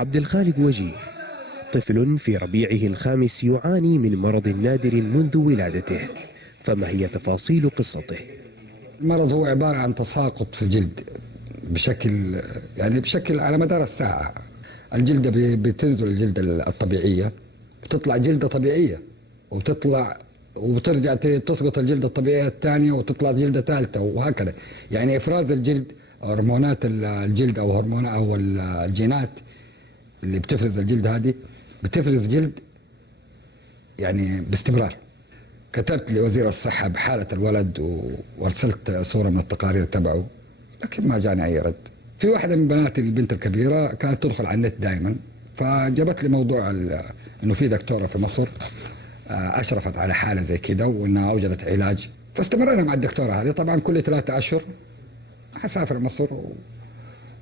عبد الخالق وجيه طفل في ربيعه الخامس يعاني من مرض نادر منذ ولادته، فما هي تفاصيل قصته؟ المرض هو عبارة عن تساقط في الجلد بشكل على مدار الساعة. الجلدة بتنزل الجلدة الطبيعية، بتطلع جلدة طبيعية، وبترجع تسقط الجلدة الطبيعية الثانية وتطلع جلدة ثالثة، وهكذا. يعني إفراز الجلد، هرمونات الجلد أو هرمونات أو الجينات اللي بتفرز الجلد هذه بتفرز جلد يعني باستمرار. كتبت لوزير الصحة بحالة الولد وارسلت صورة من التقارير تبعه، لكن ما جاني أي رد. في واحدة من بناتي البنت الكبيرة كانت تدخل على النت دائما، فجابت لي موضوع إنه في دكتورة في مصر أشرفت على حالة زي كده وإنها أوجدت علاج، فاستمرنا مع الدكتورة هذه. طبعا كل 3 أشهر حسافر مصر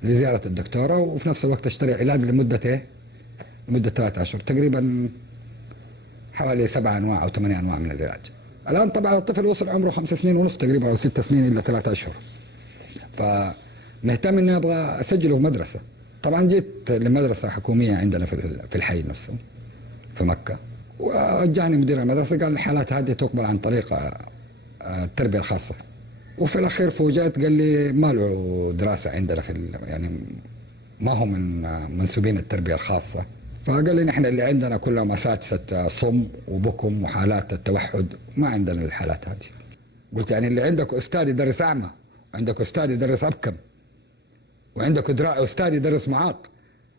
لزيارة الدكتورة، وفي نفس الوقت اشتري علاج لمدة 3 أشهر تقريبا، حوالي 7 أنواع أو 8 أنواع من العلاج. الآن طبعا الطفل وصل عمره 5 سنين ونص تقريبا أو 6 سنين إلا 3 أشهر، فمهتم إني أبغى أسجله في مدرسة. طبعا جيت لمدرسة حكومية عندنا في الحي نفسه في مكة، وجاني مدير المدرسة قال الحالات هذه تقبل عن طريق التربية الخاصة، وفي الأخير فوجئت قال لي ما له دراسة عندنا يعني ما هم من منسوبين التربية الخاصة. فقال لي نحن اللي عندنا كلهم أساتذة صم وبكم وحالات التوحد، ما عندنا الحالات هذه. قلت يعني اللي عندك أستاذ يدرس أعمى، وعندك أستاذ يدرس أبكم، وعندك أستاذ يدرس معاق،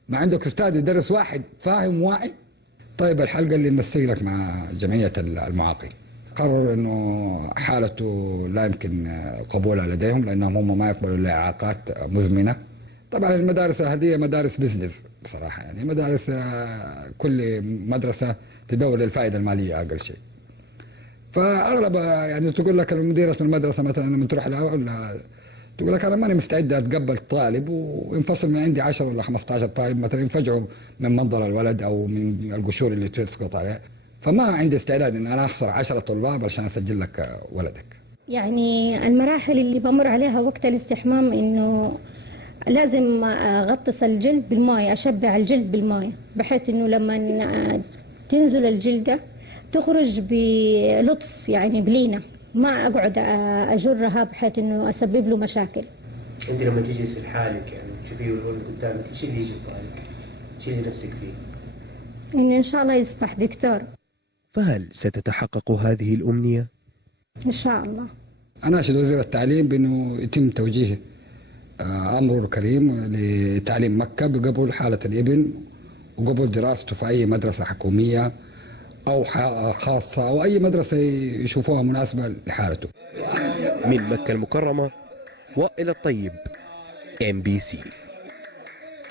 ما عندك أستاذ يدرس واحد فاهم واعي؟ طيب الحل قال لي نسجلك مع جمعية المعاقين. قرروا انه حالته لا يمكن قبولها لديهم لانهم هم ما يقبلوا الا اعاقات مزمنه. طبعا المدارس هذه مدارس بزنس بصراحه، يعني مدارس كل مدرسه تدور للفائده الماليه اقل شيء. فاغلب يعني تقول لك مديره المدرسه مثلا لما تروح لها ولا تقول لك انا ماني مستعد اتقبل طالب وينفصل من عندي 10 ولا 15 طالب مثلا ينفجعوا من منظر الولد او من القشور اللي تسقط عليه، فما عندي استعداد ان انا اخسر 10 طلاب عشان اسجل لك ولدك. يعني المراحل اللي بمر عليها وقت الاستحمام انه لازم اغطس الجلد بالماء، اشبع الجلد بالماء بحيث انه لما تنزل الجلده تخرج بلطف يعني بلينه، ما اقعد اجرها بحيث انه اسبب له مشاكل. انت لما تجلسي لحالك يعني تشوفيه الولد قدامك ايش اللي يجي في بالك؟ ايش اللي نفسك فيه؟ إن شاء الله يصبح دكتور. فهل ستتحقق هذه الأمنية؟ إن شاء الله. أناشد وزير التعليم بأنه يتم توجيه أمره الكريم لتعليم مكة بقبول حالة الابن وقبول دراسته في أي مدرسة حكومية أو خاصة أو أي مدرسة يشوفوها مناسبة لحالته. من مكة المكرمة وائل الطيب، MBC.